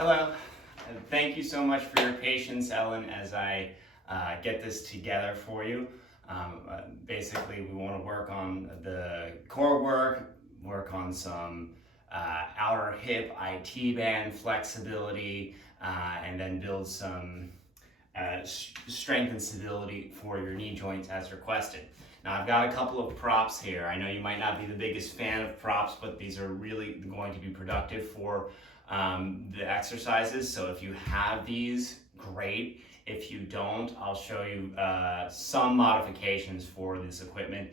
Hello, and thank you so much for your patience, Ellen, as I get this together for you. Basically, we want to work on the core work on some outer hip IT band flexibility, and then build some strength and stability for your knee joints as requested. Now I've got a couple of props here. I know you might not be the biggest fan of props, but these are really going to be productive for the exercises. So if you have these, great. If you don't, I'll show you some modifications for this equipment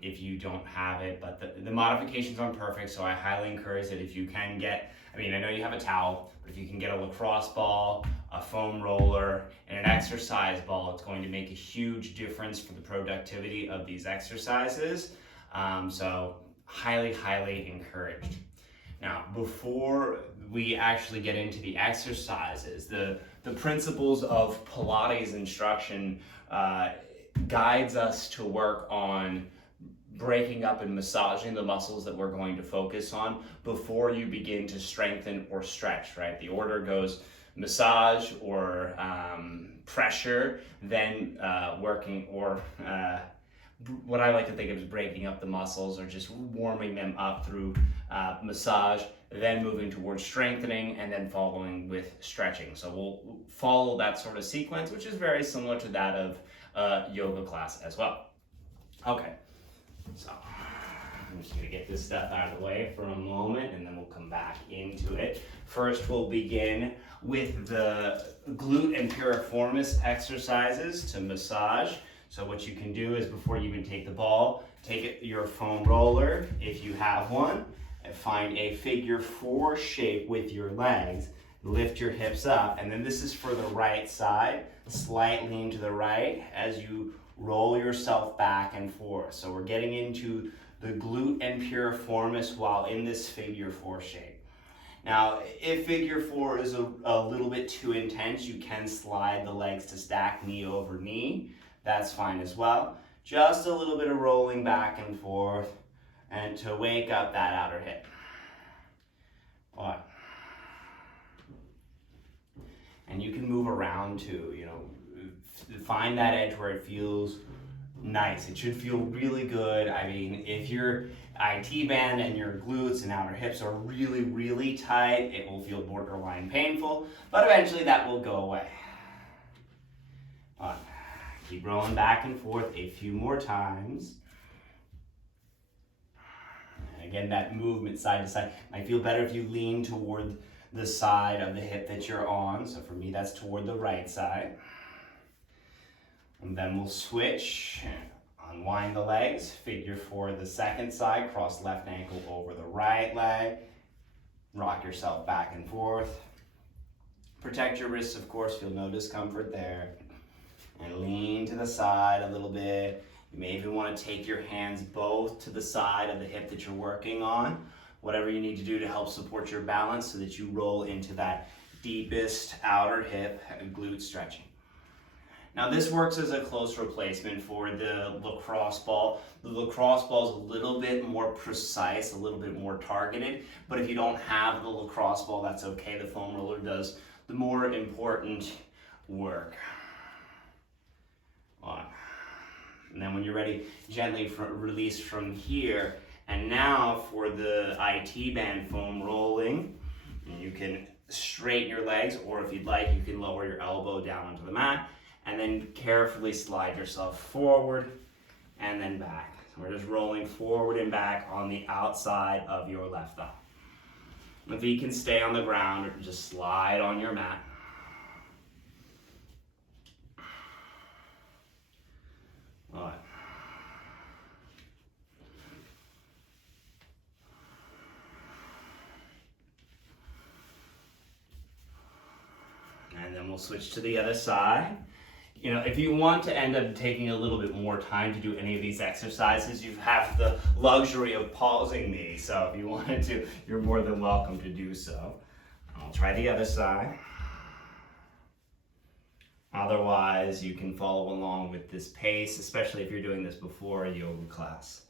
if you don't have it, but the modifications aren't perfect, so I highly encourage that if you can get, I know you have a towel, but if you can get a lacrosse ball, a foam roller, and an exercise ball, it's going to make a huge difference for the productivity of these exercises. So highly encouraged. Now, before we actually get into the exercises, the principles of Pilates instruction guides us to work on breaking up and massaging the muscles that we're going to focus on before you begin to strengthen or stretch, right? The order goes massage or pressure, then working or what I like to think of as breaking up the muscles or just warming them up through massage, then moving towards strengthening, and then following with stretching. So we'll follow that sort of sequence, which is very similar to that of yoga class as well. Okay, so I'm just gonna get this stuff out of the way for a moment, and then we'll come back into it. First, we'll begin with the glute and piriformis exercises to massage. So what you can do is, before you even take the ball, take your foam roller, if you have one, and find a figure 4 shape with your legs. Lift your hips up, and then this is for the right side. Slight lean to the right as you roll yourself back and forth. So we're getting into the glute and piriformis while in this figure 4 shape. Now, if figure 4 is a little bit too intense, you can slide the legs to stack knee over knee. That's fine as well. Just a little bit of rolling back and forth and to wake up that outer hip. One. And you can move around too, find that edge where it feels nice. It should feel really good. If your IT band and your glutes and outer hips are really tight, it will feel borderline painful, but eventually that will go away. One. Keep rolling back and forth a few more times. And again, that movement side to side might feel better if you lean toward the side of the hip that you're on. So for me, that's toward the right side. And then we'll switch, unwind the legs, figure 4 the second side, cross left ankle over the right leg, rock yourself back and forth. Protect your wrists, of course, feel no discomfort there. And lean to the side a little bit. You may even want to take your hands both to the side of the hip that you're working on. Whatever you need to do to help support your balance so that you roll into that deepest outer hip and glute stretching. Now this works as a close replacement for the lacrosse ball. The lacrosse ball is a little bit more precise, a little bit more targeted, but if you don't have the lacrosse ball, that's okay. The foam roller does the more important work. On. And then when you're ready, gently release from here. And now for the IT band foam rolling, you can straighten your legs, or if you'd like, you can lower your elbow down onto the mat, and then carefully slide yourself forward and then back. So we're just rolling forward and back on the outside of your left thigh. If you can stay on the ground, or just slide on your mat. All right. And then we'll switch to the other side. If you want to end up taking a little bit more time to do any of these exercises, you have the luxury of pausing me. So if you wanted to, you're more than welcome to do so. I'll try the other side. Otherwise, you can follow along with this pace, especially if you're doing this before a yoga class.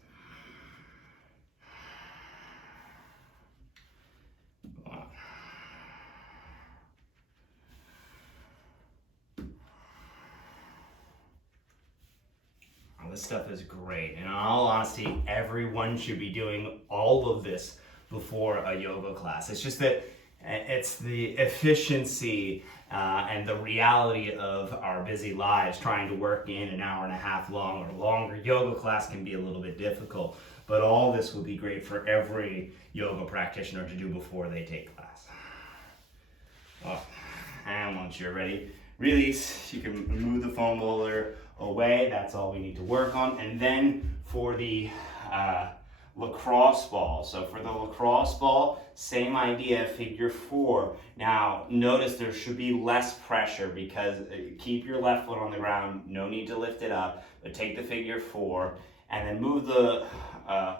This stuff is great. And in all honesty, everyone should be doing all of this before a yoga class. It's just that it's the efficiency and the reality of our busy lives. Trying to work in an hour and a half long or longer yoga class can be a little bit difficult, but all this would be great for every yoga practitioner to do before they take class. Oh, and once you're ready, release. You can move the foam roller away. That's all we need to work on. And then for the lacrosse ball. So for the lacrosse ball, same idea, figure 4. Now notice there should be less pressure because keep your left foot on the ground, no need to lift it up, but take the figure 4 and then move the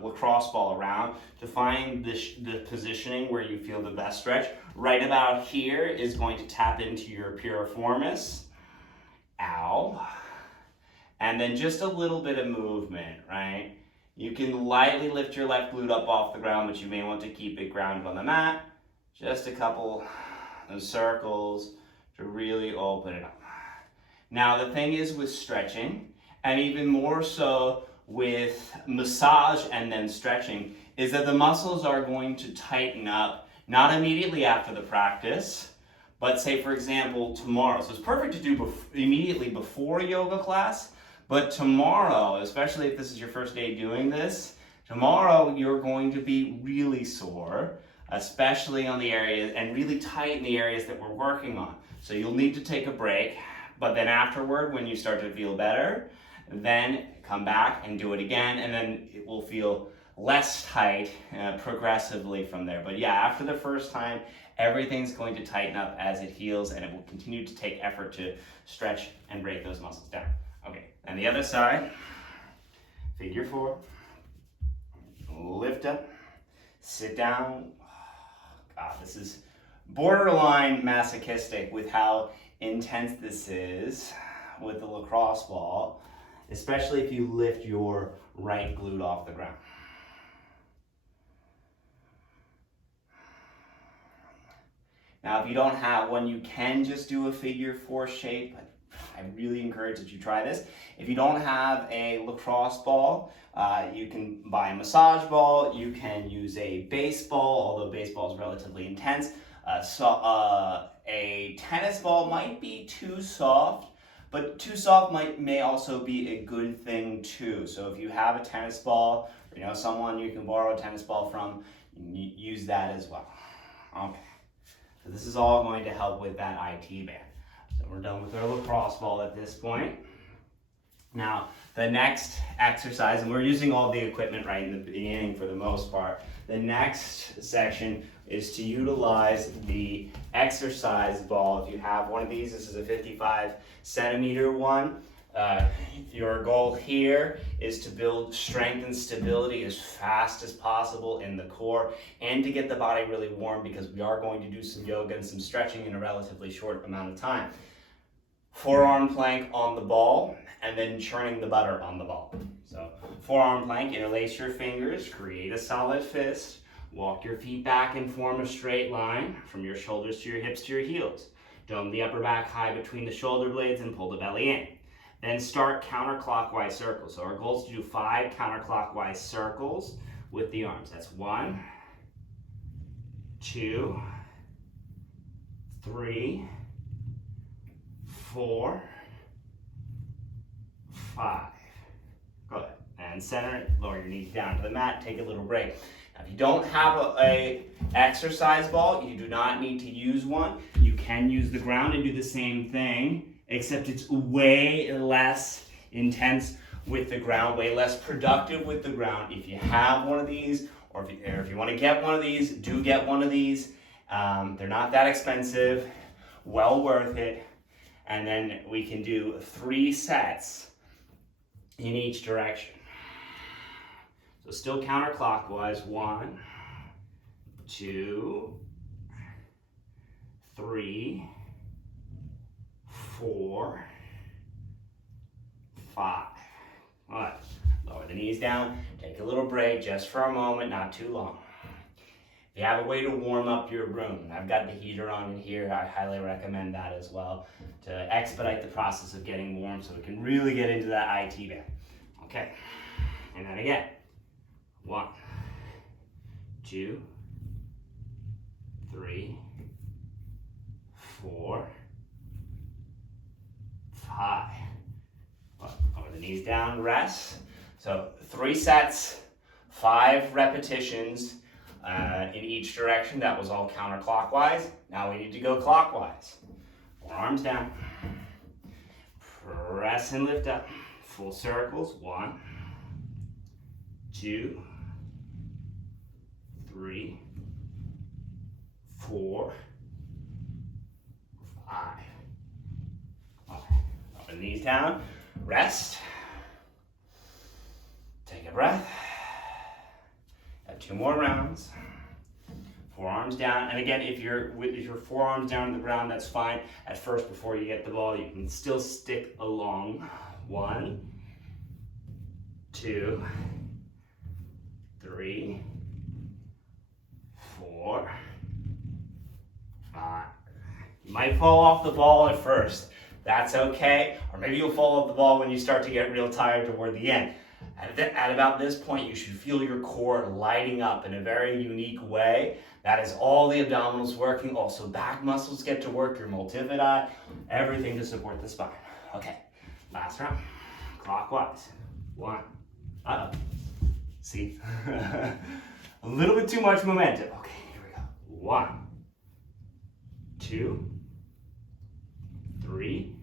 lacrosse ball around to find the positioning where you feel the best stretch. Right about here is going to tap into your piriformis. Ow. And then just a little bit of movement, right? You can lightly lift your left glute up off the ground, but you may want to keep it grounded on the mat. Just a couple of circles to really open it up. Now the thing is with stretching, and even more so with massage and then stretching, is that the muscles are going to tighten up, not immediately after the practice, but say for example tomorrow. So it's perfect to do immediately before a yoga class, but tomorrow, especially if this is your first day doing this, tomorrow you're going to be really sore, especially on the areas, and really tight in the areas that we're working on. So you'll need to take a break, but then afterward, when you start to feel better, then come back and do it again, and then it will feel less tight progressively from there. But yeah, after the first time, everything's going to tighten up as it heals, and it will continue to take effort to stretch and break those muscles down. Okay, and the other side, figure 4, lift up, sit down. God, this is borderline masochistic with how intense this is with the lacrosse ball, especially if you lift your right glute off the ground. Now, if you don't have one, you can just do a figure 4 shape. I really encourage that you try this. If you don't have a lacrosse ball, you can buy a massage ball. You can use a baseball, although baseball is relatively intense. A tennis ball might be too soft, but too soft may also be a good thing too. So if you have a tennis ball, or you know someone you can borrow a tennis ball from, use that as well. Okay, so this is all going to help with that IT band. So we're done with our lacrosse ball at this point. Now, the next exercise, and we're using all the equipment right in the beginning for the most part. The next section is to utilize the exercise ball. If you have one of these, this is a 55 centimeter one. Your goal here is to build strength and stability as fast as possible in the core and to get the body really warm, because we are going to do some yoga and some stretching in a relatively short amount of time. Forearm plank on the ball and then churning the butter on the ball. So forearm plank, interlace your fingers, create a solid fist, walk your feet back and form a straight line from your shoulders to your hips to your heels. Dome the upper back high between the shoulder blades and pull the belly in. Then start counterclockwise circles. So our goal is to do 5 counterclockwise circles with the arms. That's 1, 2, 3, 4, 5. Good. And center it, lower your knees down to the mat, take a little break. Now, if you don't have a exercise ball, you do not need to use one. You can use the ground and do the same thing, except it's way less intense with the ground, way less productive with the ground. If you have one of these, or if you want to get one of these, do get one of these. They're not that expensive, well worth it. And then we can do 3 sets in each direction. So still counterclockwise, 1, 2, 3, 4, 5. All right, lower the knees down, take a little break just for a moment, not too long. If you have a way to warm up your room, I've got the heater on in here, I highly recommend that as well to expedite the process of getting warm so we can really get into that IT band. Okay, and then again. 1, 2, 3, 4, 5. Over the knees down, rest. So 3 sets, 5 repetitions in each direction. That was all counterclockwise. Now we need to go clockwise. Forearms down. Press and lift up. Full circles. 1, 2, 3, 4, 5. Okay. Up and knees down. Rest. Take a breath. Have 2 more rounds. Forearms down. And again, if you're with your forearms down on the ground, that's fine. At first, before you get the ball, you can still stick along. 1, 2, 3, 4, 5. You might fall off the ball at first. That's okay. Or maybe you'll fall off the ball when you start to get real tired toward the end. At about this point, you should feel your core lighting up in a very unique way. That is all the abdominals working. Also, back muscles get to work, your multifidi, everything to support the spine. Okay, last round. Clockwise. 1. Uh-oh. See? A little bit too much momentum. Okay, here we go. 1, 2, 3,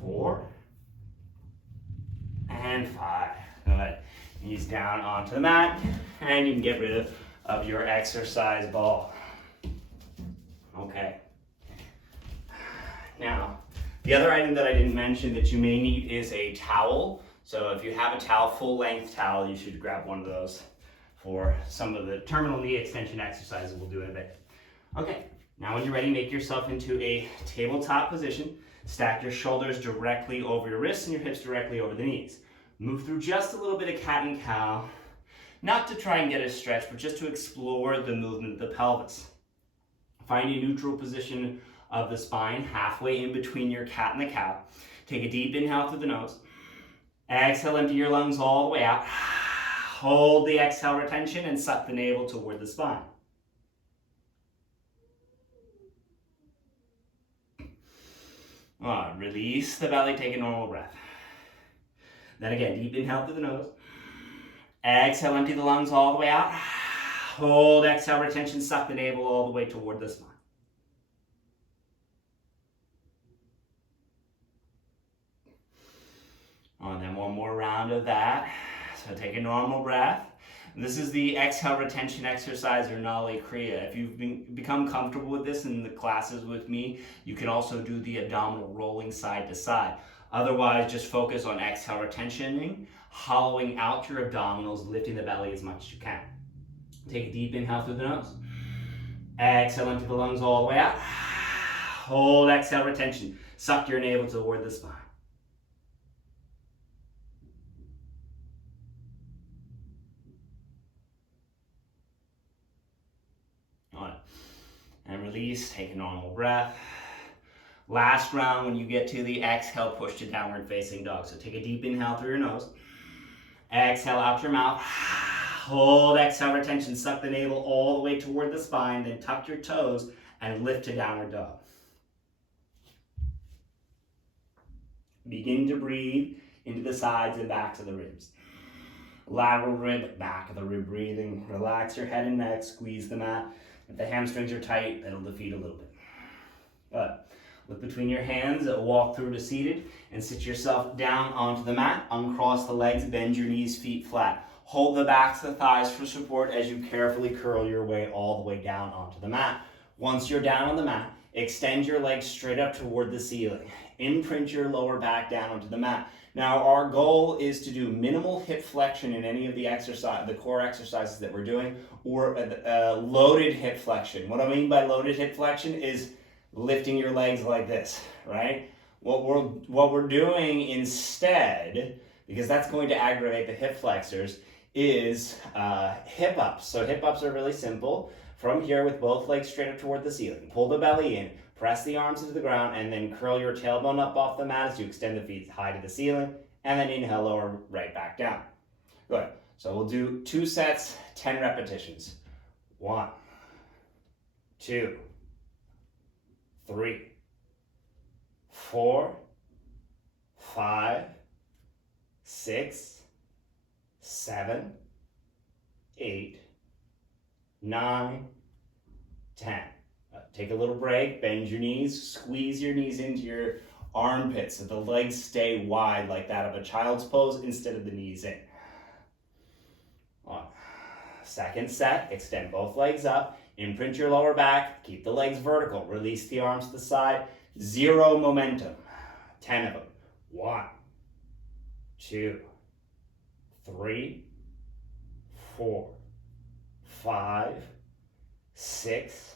4, and 5. Good. Knees down onto the mat, and you can get rid of your exercise ball. Okay. Now, the other item that I didn't mention that you may need is a towel. So if you have a towel, full length towel, you should grab one of those for some of the terminal knee extension exercises we'll do in a bit. Okay, now when you're ready, make yourself into a tabletop position. Stack your shoulders directly over your wrists and your hips directly over the knees. Move through just a little bit of cat and cow, not to try and get a stretch, but just to explore the movement of the pelvis. Find a neutral position of the spine, halfway in between your cat and the cow. Take a deep inhale through the nose. Exhale, empty your lungs all the way out. Hold the exhale retention and suck the navel toward the spine. Release the belly, take a normal breath. Then again, deep inhale through the nose. Exhale, empty the lungs all the way out. Hold exhale retention, suck the navel all the way toward the spine. And then one more round of that. So take a normal breath. This is the exhale retention exercise, or Nali Kriya. If you've become comfortable with this in the classes with me, you can also do the abdominal rolling side to side. Otherwise, just focus on exhale retentioning, hollowing out your abdominals, lifting the belly as much as you can. Take a deep inhale through the nose. Exhale, empty the lungs all the way out. Hold exhale retention. Suck your navel toward the spine. And release, take a normal breath. Last round, when you get to the exhale, push to downward facing dog. So take a deep inhale through your nose. Exhale out your mouth. Hold exhale retention, suck the navel all the way toward the spine, then tuck your toes and lift to downward dog. Begin to breathe into the sides and backs of the ribs. Lateral rib, back of the rib breathing. Relax your head and neck, squeeze the mat. If the hamstrings are tight, that'll defeat a little bit. Good. Look between your hands, walk through to seated, and sit yourself down onto the mat. Uncross the legs, bend your knees, feet flat. Hold the backs of the thighs for support as you carefully curl your way all the way down onto the mat. Once you're down on the mat, extend your legs straight up toward the ceiling. Imprint your lower back down onto the mat. Now, our goal is to do minimal hip flexion in any of the core exercises that we're doing, or loaded hip flexion. What I mean by loaded hip flexion is lifting your legs like this, right? What we're doing instead, because that's going to aggravate the hip flexors, is hip ups. So hip ups are really simple. From here, with both legs straight up toward the ceiling, pull the belly in. Press the arms into the ground and then curl your tailbone up off the mat as you extend the feet high to the ceiling and then inhale, lower right back down. Good. So we'll do 2 sets, 10 repetitions. 1, 2, 3, 4, 5, 6, 7, 8, 9, 10. Take a little break, bend your knees, squeeze your knees into your armpits so the legs stay wide like that of a child's pose instead of the knees in. On. Second set, extend both legs up, imprint your lower back, keep the legs vertical, release the arms to the side, 0 momentum. 10 of them. 1, 2, 3, 4, 5, 6,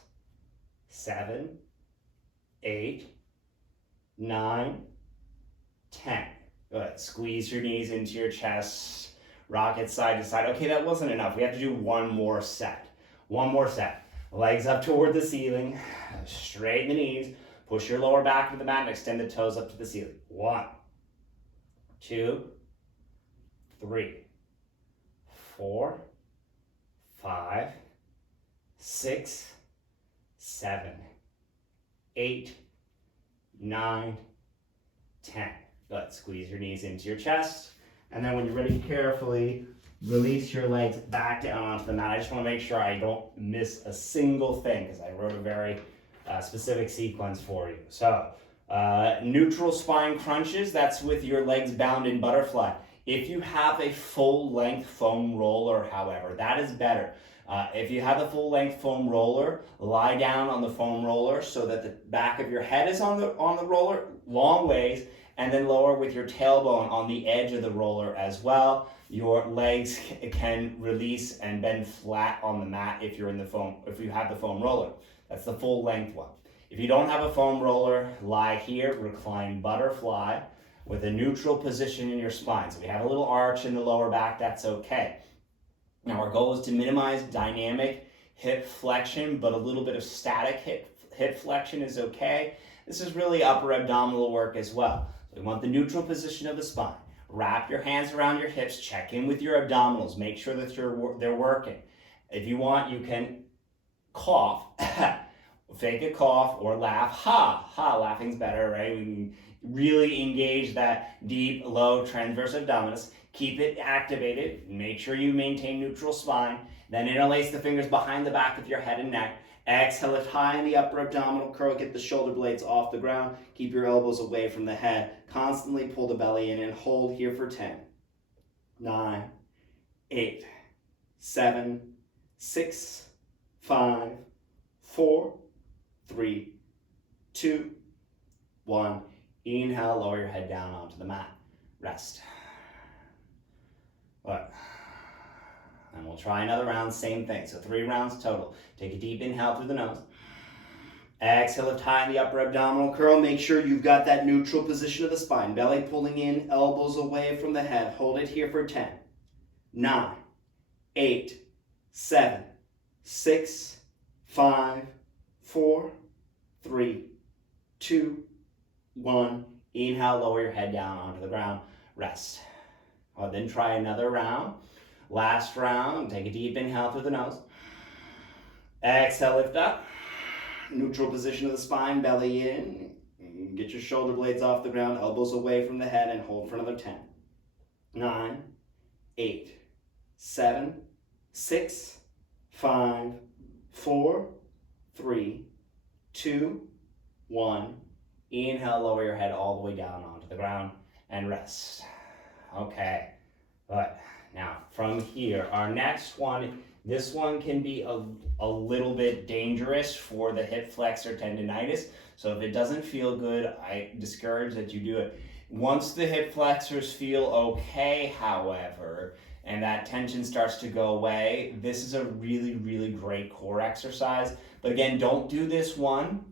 7, 8, 9, 10. Good. Squeeze your knees into your chest. Rock it side to side. Okay, that wasn't enough. We have to do one more set. One more set. Legs up toward the ceiling. Straighten the knees. Push your lower back to the mat and extend the toes up to the ceiling. 1, 2, 3, 4, 5, 6, 7, 8, 9, 10. Good. Squeeze your knees into your chest. And then when you're ready, carefully release your legs back down onto the mat. I just want to make sure I don't miss a single thing because I wrote a very specific sequence for you. So, neutral spine crunches, that's with your legs bound in butterfly. If you have a full-length foam roller, however, that is better. If you have a full-length foam roller, lie down on the foam roller so that the back of your head is on the roller, long ways, and then lower with your tailbone on the edge of the roller as well. Your legs can release and bend flat on the mat if you're in the foam, if you have the foam roller. That's the full-length one. If you don't have a foam roller, lie here, recline butterfly with a neutral position in your spine. So we have a little arch in the lower back, that's okay. Now our goal is to minimize dynamic hip flexion, but a little bit of static hip flexion is okay. This is really upper abdominal work as well. So we want the neutral position of the spine. Wrap your hands around your hips, check in with your abdominals, make sure that they're working. If you want, you can cough, fake a cough, or laugh. Ha, laughing's better, right? We can really engage that deep, low transverse abdominis. Keep it activated. Make sure you maintain neutral spine. Then interlace the fingers behind the back of your head and neck. Exhale, lift high in the upper abdominal curl. Get the shoulder blades off the ground. Keep your elbows away from the head. Constantly pull the belly in and hold here for 10, 9, 8, 7, 6, 5, 4, 3, 2, 1. Inhale, lower your head down onto the mat. Rest. Good. And we'll try another round, same thing. So 3 rounds total. Take a deep inhale through the nose. Exhale, lift high in the upper abdominal curl. Make sure you've got that neutral position of the spine. Belly pulling in, elbows away from the head. Hold it here for 10, 9, 8, 7, 6, 5, 4, 3, 2, 1. Inhale, lower your head down onto the ground. Rest. I'll then try another round. Last round, take a deep inhale through the nose. Exhale, lift up. Neutral position of the spine, belly in. Get your shoulder blades off the ground, elbows away from the head, and hold for another 10, 9, 8, 7, 6, 5, 4, 3, 2, 1. Inhale, lower your head all the way down onto the ground and rest. Okay, good. Now from here, our next one, this one can be a little bit dangerous for the hip flexor tendonitis. So if it doesn't feel good, I discourage that you do it. Once the hip flexors feel okay, however, and that tension starts to go away, this is a really, really great core exercise. But again, don't do this one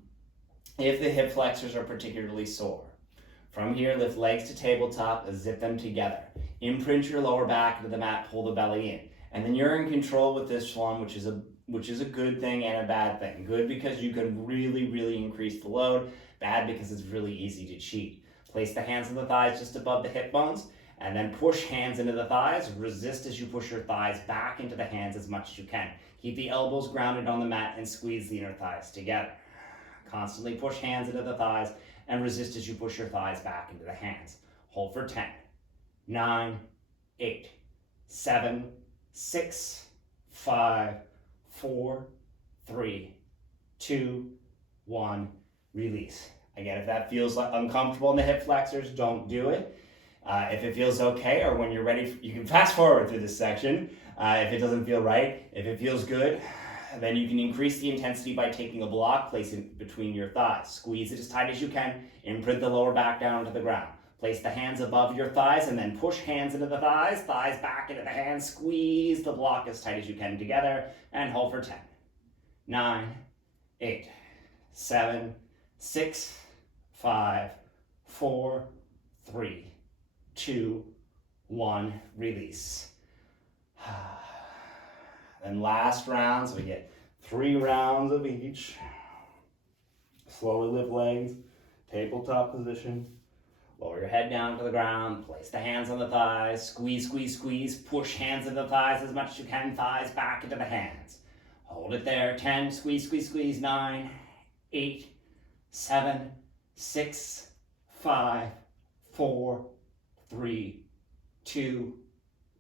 if the hip flexors are particularly sore. From here, lift legs to tabletop, zip them together. Imprint your lower back into the mat, pull the belly in. And then you're in control with this one, which is a good thing and a bad thing. Good because you can really, really increase the load. Bad because it's really easy to cheat. Place the hands on the thighs just above the hip bones, And then push hands into the thighs. Resist as you push your thighs back into the hands as much as you can. Keep the elbows grounded on the mat and squeeze the inner thighs together. Constantly push hands into the thighs and resist as you push your thighs back into the hands. Hold for 10, 9, 8, 7, 6, 5, 4, 3, 2, 1. Release. Again, if that feels like uncomfortable in the hip flexors, don't do it. If it feels okay, or when you're ready, you can fast forward through this section. If it doesn't feel right, if it feels good, then you can increase the intensity by taking a block, place it between your thighs. Squeeze it as tight as you can, imprint the lower back down to the ground. Place the hands above your thighs and then push hands into the thighs, thighs back into the hands, squeeze the block as tight as you can together, and hold for 10, 9, 8, 7, 6, 5, 4, 3, 2, 1, release. Then last round, so we get 3 rounds of each. Slowly lift legs, tabletop position. Lower your head down to the ground, place the hands on the thighs, squeeze, squeeze, squeeze, push hands into the thighs as much as you can, thighs back into the hands. Hold it there, 10, squeeze, squeeze, squeeze, 9, 8, 7, 6, 5, 4, 3, 2,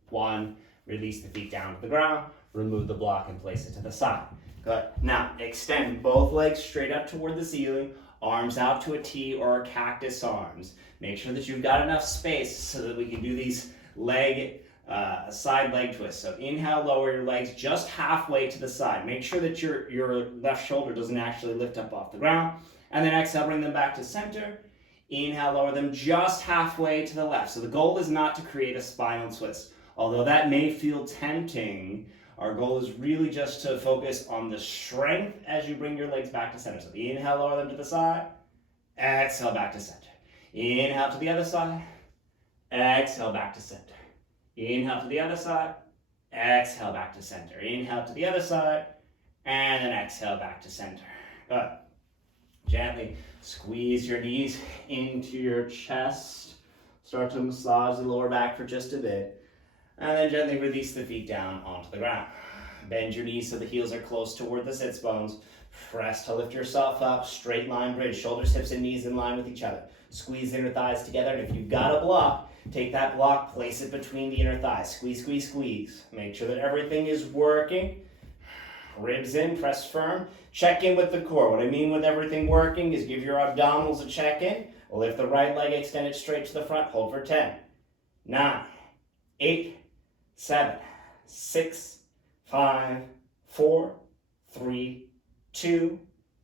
1. Release the feet down to the ground, remove the block and place it to the side. Good. Now, extend both legs straight up toward the ceiling, arms out to a T or a cactus arms. Make sure that you've got enough space so that we can do these side leg twists. So inhale, lower your legs just halfway to the side. Make sure that your left shoulder doesn't actually lift up off the ground. And then exhale, bring them back to center. Inhale, lower them just halfway to the left. So the goal is not to create a spinal twist. Although that may feel tempting, our goal is really just to focus on the strength as you bring your legs back to center. So inhale, lower them to the side. Exhale, back to center. Inhale to the other side. Exhale, back to center. Inhale to the other side. Exhale, back to center. Inhale to the other side. And then exhale, back to center. Good. Gently squeeze your knees into your chest. Start to massage the lower back for just a bit. And then gently release the feet down onto the ground. Bend your knees so the heels are close toward the sits bones. Press to lift yourself up. Straight line bridge. Shoulders, hips, and knees in line with each other. Squeeze the inner thighs together. And if you've got a block, take that block, place it between the inner thighs. Squeeze, squeeze, squeeze. Make sure that everything is working. Ribs in, press firm. Check in with the core. What I mean with everything working is give your abdominals a check in. Lift the right leg, extend it straight to the front. Hold for 10, 9, 8, 7, 6, 5, 4, 3, 2,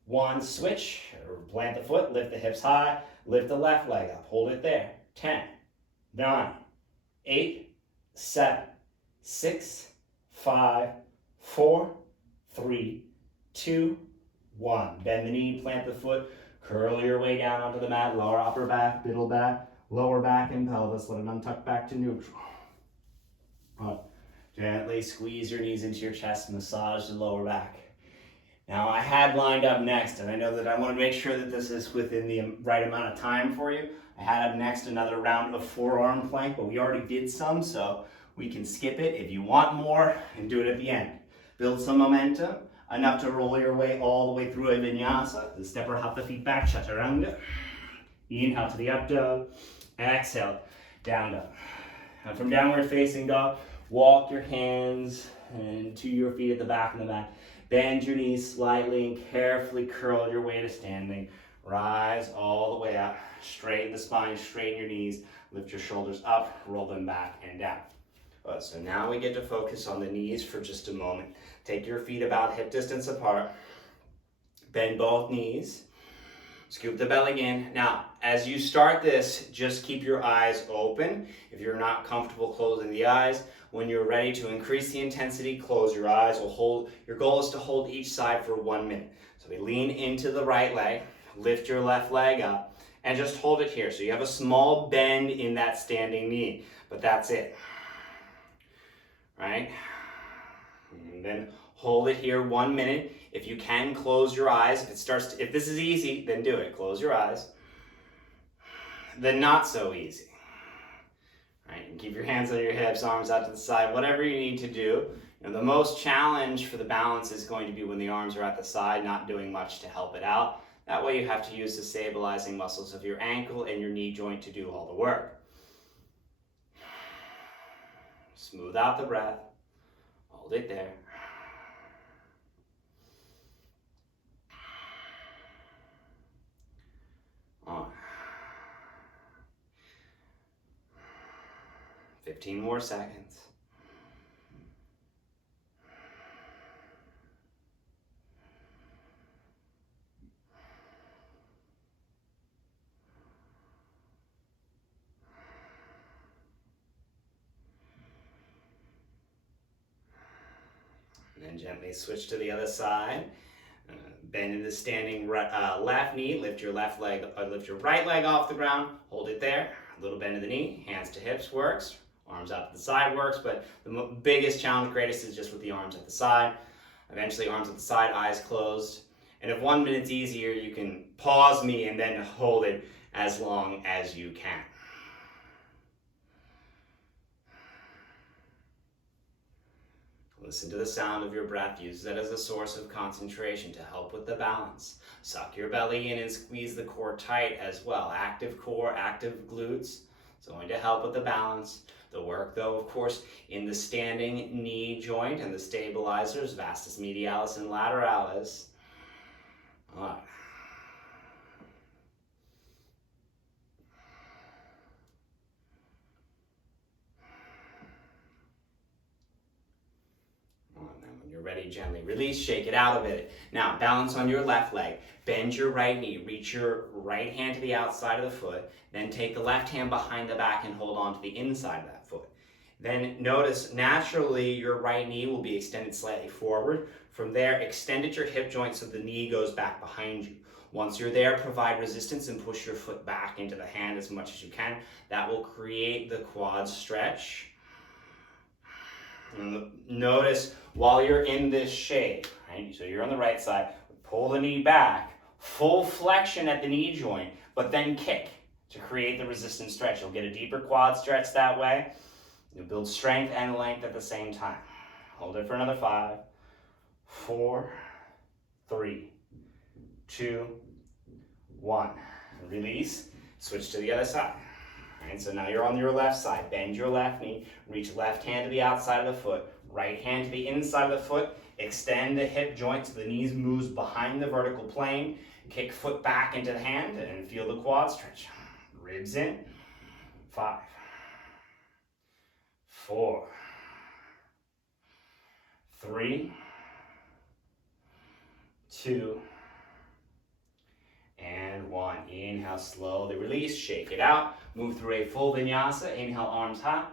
1. Switch. Plant the foot, lift the hips high, lift the left leg up. Hold it there. 10, 9, 8, 7, 6, 5, 4, 3, 2, 1. Bend the knee, plant the foot, curl your way down onto the mat, lower upper back, middle back, lower back and pelvis. Let it untuck back to neutral. Gently squeeze your knees into your chest, massage the lower back. Now I had lined up next, and I know that I want to make sure that this is within the right amount of time for you. I had up next another round of forearm plank, but we already did some, so we can skip it. If you want more, and do it at the end. Build some momentum, enough to roll your way all the way through a vinyasa. The step or hop the feet back, chaturanga. Inhale to the up dog, exhale, down dog. And from downward facing dog, walk your hands to your feet at the back of the mat. Bend your knees slightly and carefully curl your way to standing. Rise all the way up, straighten the spine, straighten your knees, lift your shoulders up, roll them back and down. So now we get to focus on the knees for just a moment. Take your feet about hip distance apart. Bend both knees. Scoop the belly in. Now, as you start this, just keep your eyes open. If you're not comfortable closing the eyes, when you're ready to increase the intensity, close your eyes. Your goal is to hold each side for 1 minute. So we lean into the right leg, lift your left leg up, and just hold it here. So you have a small bend in that standing knee, but that's it. Right? And then hold it here 1 minute. If you can, close your eyes. If this is easy, then do it. Close your eyes. Then not so easy. Right? keep your hands on your hips, arms out to the side, whatever you need to do. The most challenge for the balance is going to be when the arms are at the side, not doing much to help it out. That way you have to use the stabilizing muscles of your ankle and your knee joint to do all the work. Smooth out the breath. Hold it there. On. 15 more seconds. And then gently switch to the other side. Bend in the standing left knee. Lift your left leg, lift your right leg off the ground. Hold it there. A little bend of the knee. Hands to hips works. Arms out to the side works, but the biggest challenge, greatest, is just with the arms at the side. Eventually, arms at the side, eyes closed. And if 1 minute's easier, you can pause me and then hold it as long as you can. Listen to the sound of your breath. Use that as a source of concentration to help with the balance. Suck your belly in and squeeze the core tight as well. Active core, active glutes. It's going to help with the balance. The work, though, of course, in the standing knee joint and the stabilizers, vastus medialis and lateralis. All right. You're ready, gently release, shake it out a bit. Now, balance on your left leg. Bend your right knee. Reach your right hand to the outside of the foot. Then take the left hand behind the back and hold on to the inside of that foot. Then notice, naturally, your right knee will be extended slightly forward. From there, extend at your hip joint so the knee goes back behind you. Once you're there, provide resistance and push your foot back into the hand as much as you can. That will create the quad stretch. And notice while you're in this shape, right? So you're on the right side, pull the knee back, full flexion at the knee joint, but then kick to create the resistance stretch. You'll get a deeper quad stretch that way. You'll build strength and length at the same time. Hold it for another 5, 4, 3, 2, 1. Release, switch to the other side. And so now you're on your left side. Bend your left knee, reach left hand to the outside of the foot, right hand to the inside of the foot, extend the hip joint so the knees moves behind the vertical plane, kick foot back into the hand and feel the quad stretch. Ribs in, 5, 4, 3, 2, and 1. Inhale, slowly release, shake it out. Move through a full vinyasa. Inhale, arms high.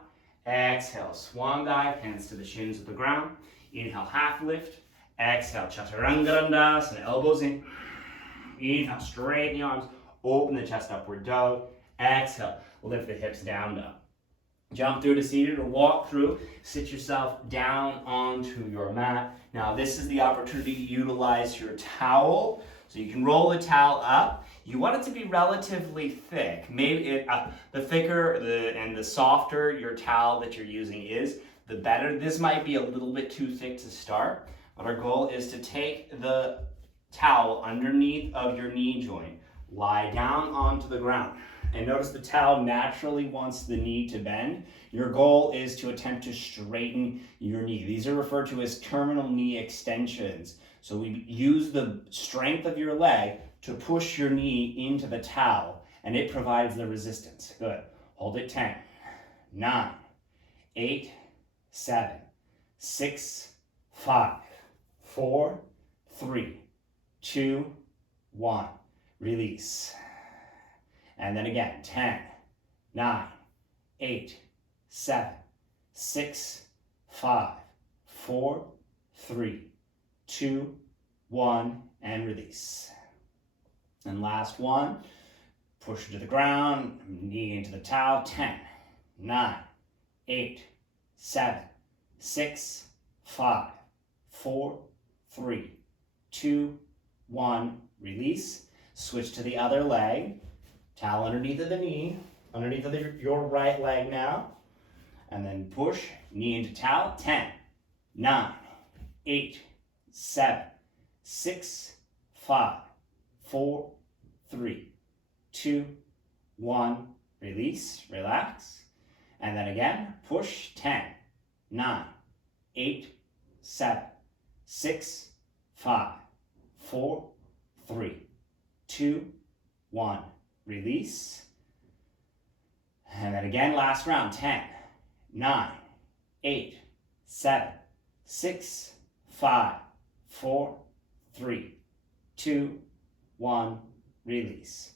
Exhale, swan dive, hands to the shins of the ground. Inhale, half lift. Exhale, chaturanga dandasana, elbows in. Inhale, straighten the arms, open the chest, upward dog. Exhale, lift the hips down, dog. Jump through to seated or walk through. Sit yourself down onto your mat. Now, this is the opportunity to utilize your towel. So you can roll the towel up. You want it to be relatively thick. Maybe the thicker and the softer your towel that you're using is, the better. This might be a little bit too thick to start, but our goal is to take the towel underneath of your knee joint, lie down onto the ground, and notice the towel naturally wants the knee to bend. Your goal is to attempt to straighten your knee. These are referred to as terminal knee extensions. So we use the strength of your leg to push your knee into the towel, and it provides the resistance. Good. Hold it 10, 9, 8, 7, 6, 5, 4, 3, 2, 1. Release. And then again, 10, 9, 8, 7, 6, 5, 4, 3, 2, 1, and release. And last one, push it to the ground, knee into the towel, 10, 9, 8, 7, 6, 5, 4, 3, 2, 1, release. Switch to the other leg, towel underneath of the knee, underneath of your right leg now. and then push, knee into towel. 10, 9, 8, 7, 6, 5, 4, 3, 2, 1. Release, relax. And then again, push. 10, 9, 8, 7, 6, 5, 4, 3, 2, 1. Release. And then again, last round. 10, 9, 8, 7, 6, 5, 4, 3, 2, 1. Release.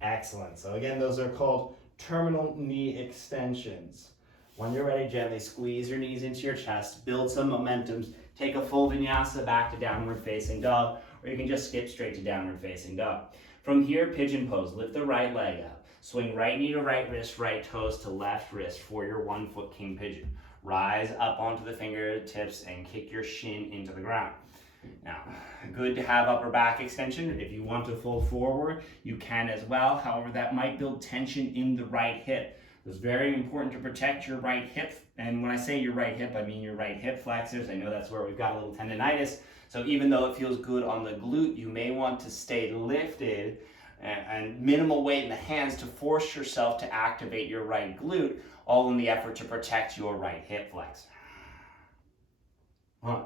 Excellent. So again, those are called terminal knee extensions. When you're ready, gently squeeze your knees into your chest, build some momentum, take a full vinyasa back to downward facing dog, or you can just skip straight to downward facing dog. From here, pigeon pose. Lift the right leg up. Swing right knee to right wrist, right toes to left wrist for your 1 foot king pigeon. Rise up onto the fingertips and kick your shin into the ground. Now, good to have upper back extension. If you want to fold forward, you can as well. However, that might build tension in the right hip. It's very important to protect your right hip. And when I say your right hip, I mean your right hip flexors. I know that's where we've got a little tendonitis. So even though it feels good on the glute, you may want to stay lifted and minimal weight in the hands to force yourself to activate your right glute, all in the effort to protect your right hip flexor. Huh.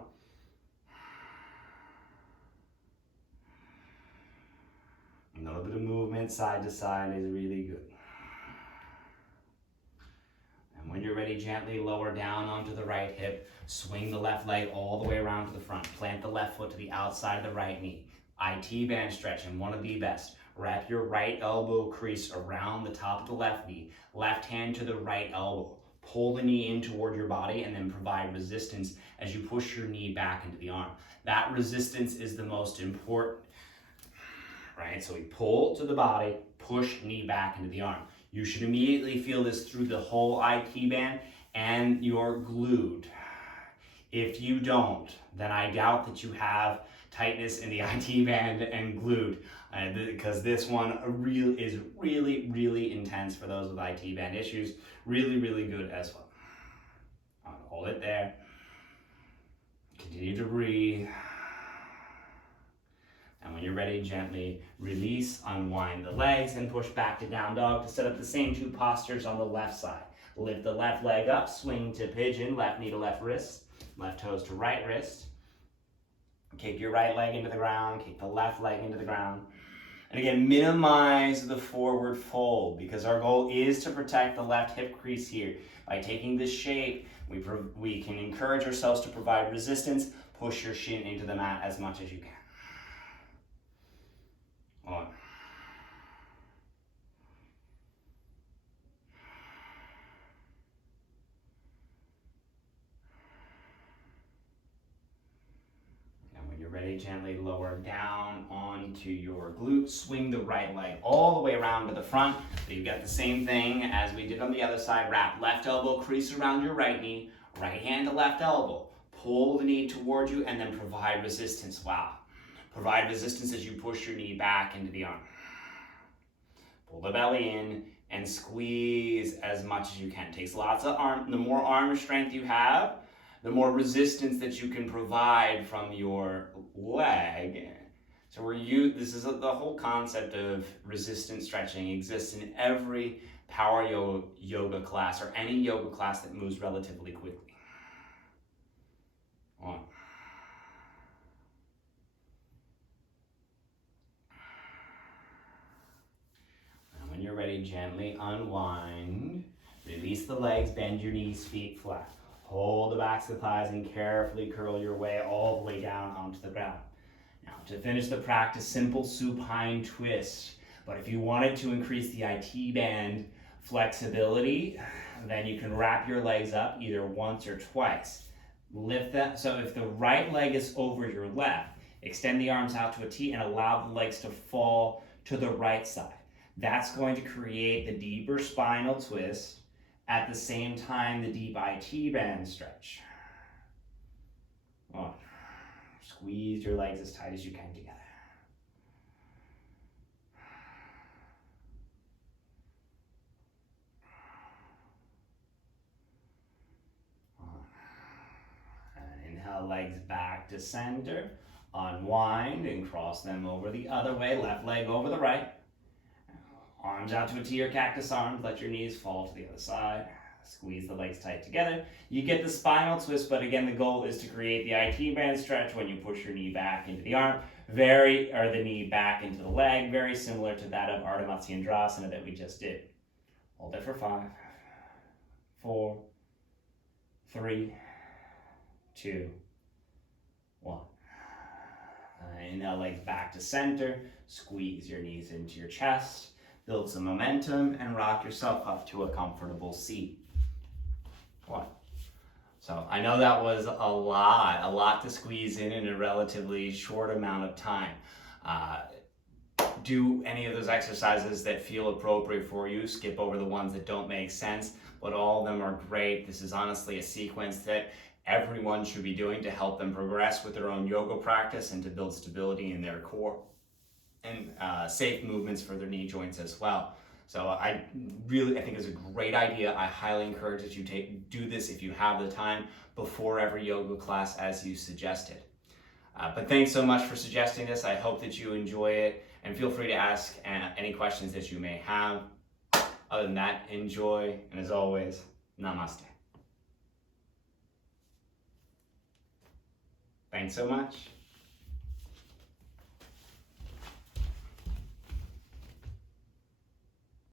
A little bit of movement side to side is really good. And when you're ready, gently lower down onto the right hip. Swing the left leg all the way around to the front. Plant the left foot to the outside of the right knee. IT band stretch, and one of the best. Wrap your right elbow crease around the top of the left knee. Left hand to the right elbow. Pull the knee in toward your body and then provide resistance as you push your knee back into the arm. That resistance is the most important. Right? So we pull to the body, push knee back into the arm. You should immediately feel this through the whole IT band and your glute. If you don't, then I doubt that you have tightness in the IT band and glute, because this one is really, really intense for those with IT band issues. Really, really good as well. Hold it there. Continue to breathe. And when you're ready, gently release, unwind the legs, and push back to down dog to set up the same 2 postures on the left side. Lift the left leg up, swing to pigeon, left knee to left wrist, left toes to right wrist. Kick your right leg into the ground, kick the left leg into the ground. And again, minimize the forward fold, because our goal is to protect the left hip crease here. By taking this shape, we can encourage ourselves to provide resistance. Push your shin into the mat as much as you can. On. And when you're ready, gently lower down onto your glute. Swing the right leg all the way around to the front. So you got the same thing as we did on the other side. Wrap left elbow crease around your right knee. Right hand to left elbow. Pull the knee towards you and then provide resistance. Wow. Provide resistance as you push your knee back into the arm. Pull the belly in and squeeze as much as you can. It takes lots of arm. The more arm strength you have, the more resistance that you can provide from your leg. So this is the whole concept of resistance stretching exists in every power yoga class or any yoga class that moves relatively quickly. On. When you're ready, gently unwind. Release the legs, bend your knees, feet flat. Hold the backs of the thighs and carefully curl your way all the way down onto the ground. Now, to finish the practice, simple supine twist. But if you wanted to increase the IT band flexibility, then you can wrap your legs up either once or twice. Lift that. So if the right leg is over your left, extend the arms out to a T and allow the legs to fall to the right side. That's going to create the deeper spinal twist, at the same time the deep IT band stretch. Oh. Squeeze your legs as tight as you can together. legs back to center. Unwind and cross them over the other way. Left leg over the right. Arms out to a T or cactus arms. Let your knees fall to the other side. Squeeze the legs tight together. You get the spinal twist, but again, the goal is to create the IT band stretch when you push your knee back into the arm, the knee back into the leg, very similar to that of Ardha Matsyendrasana that we just did. Hold it for 5, 4, 3, 2, 1. Inhale, legs back to center. Squeeze your knees into your chest. Build some momentum and rock yourself up to a comfortable seat. 1. So I know that was a lot to squeeze in a relatively short amount of time. Do any of those exercises that feel appropriate for you. Skip over the ones that don't make sense, but all of them are great. This is honestly a sequence that everyone should be doing to help them progress with their own yoga practice and to build stability in their core and safe movements for their knee joints as well. So I think it's a great idea. I highly encourage that you do this if you have the time before every yoga class as you suggested. But thanks so much for suggesting this. I hope that you enjoy it, and feel free to ask any questions that you may have. Other than that, enjoy, and as always, namaste. Thanks so much.